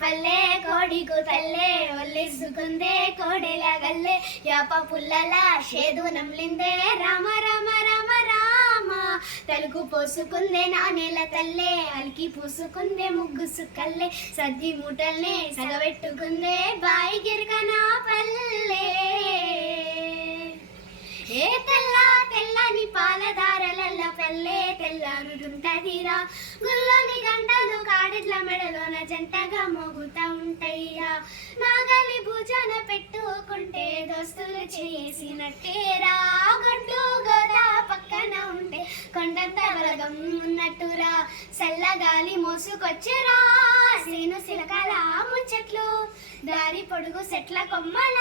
పల్లె కోడికు తల్లే ఒల్లిసుకుందే కోడెలగల్లే యాప పుల్లల షేదు నమ్లిందే రామ రామ రామ రామ తలుకు పోసుకుందే నానేల తల్లే అలికి పూసుకుందే ముగ్గు సుక్కల్లే సద్ది మూటల్నే సగబెట్టుకుందే బాయి గిరికనా పల్లె ఏ తెల్ల తెల్లని పాలధారలల్ల పల్లె తెల్లారుతుంటదిరా గుల్లోని గంటలు కాడెడ్ల మెడలోన జంటగా మోగుతా ఉంటాయిరా నాగలి భుజాన పెట్టుకుంటే దోస్తులు చేసినట్టేరా గడ్డు గోదా పక్కన ఉంటే కొండంత బలగం ఉన్నట్టురా చల్లగాలి మోసుకొచ్చేరా సీను సిలకల ముచ్చట్లు దారి పొడుగు సెట్ల కొమ్మల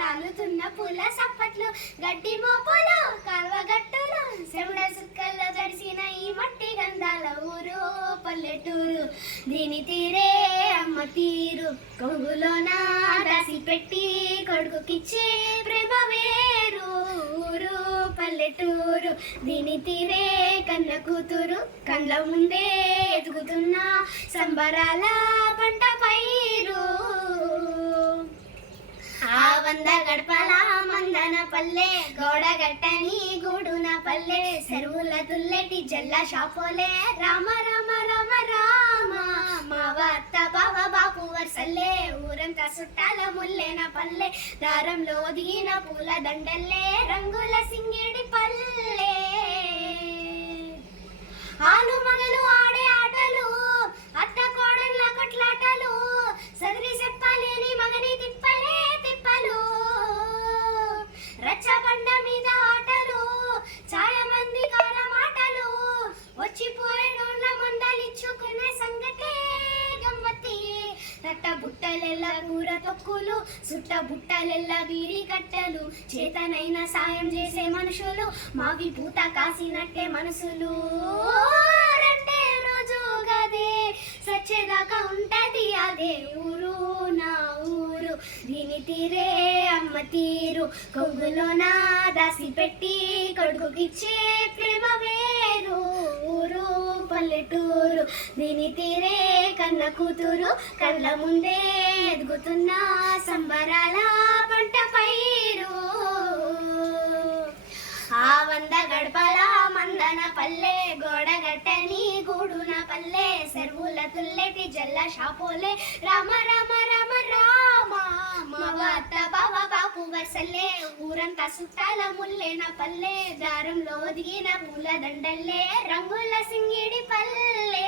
రాలుతున్న పూల సప్పట్లు గడ్డి మోపులు కాల్వగట్టులు సెవుడ సుక్కల్లో తడిసిన ఈ మట్టి గంధాల ఊరు పల్లెటూరు దీని తీరే అమ్మ తీరు కొంగులోన దాసి పెట్టి కొడుకుకిచ్చే ప్రేమ వేరు ఊరు పల్లెటూరు దీని తీరే కన్న కూతురు కండ్ల ముందే ఎదుగుతున్న సంబరాల పంట పైరు ఆ వంద గడపల మందన పల్లె గోడగట్టని గూడున పల్లె చెరువుల తుల్లెటి జల్ల షాపోలే రామ రామ రామ రామ మావ అత్త బావ బాపు వర్సల్లే ఊరంతా సుట్టాల ముల్లెన పల్లె దారంలో ఒదిగిన పూల దండల్లే రంగుల సింగిడి పల్లె ఆలు మగలు ఆడే ఆటలు అత్త కోడళ్ళ కొట్లాటలు సదిరి చెప్పలేని మగని తిప్పలే తిప్పలు రచ్చబండ మీద ఆటలు ఛాయమంది కార మాటలు వచ్చిపోయేడోళ్ళ మందలిచ్చుకునే సంగతే గమ్మతి రట్ట బుట్టలెల్ల కూర తొక్కులు సుట్ట బుట్టలెల్ల వీరి కట్టెలు చేతనైన సాయం చేసే మనుషులు మావి పూత కాసినట్టే మనసులు రెండే రోజు గదే సచ్చేదాకా ఉంటది అదే ఊరు నా ఊరు దీని తీరే అమ్మ తీరు కొంగులోన దాసి పెట్టి కొడుకుకిచ్చే ప్రేమ వేరు ఊరు పల్లెటూరు దీని తీరే కన్న కూతురు కళ్ళ ముందే ఎదుగుతున్న సంబరాల పంట పైరు ఆ వంద గడపల మందన పల్లె గోడగట్టని గూడున పల్లె చెరువుల తుల్లెటి జల్ల షాపోలే రామ రామ రామ రామ మావ అత్త బావ బాపు వర్సల్లే ఊరంతా సుట్టాల ముల్లెన పల్లె దారంలో ఒదిగిన పూల దండల్లే రంగుల సింగిడి పల్లె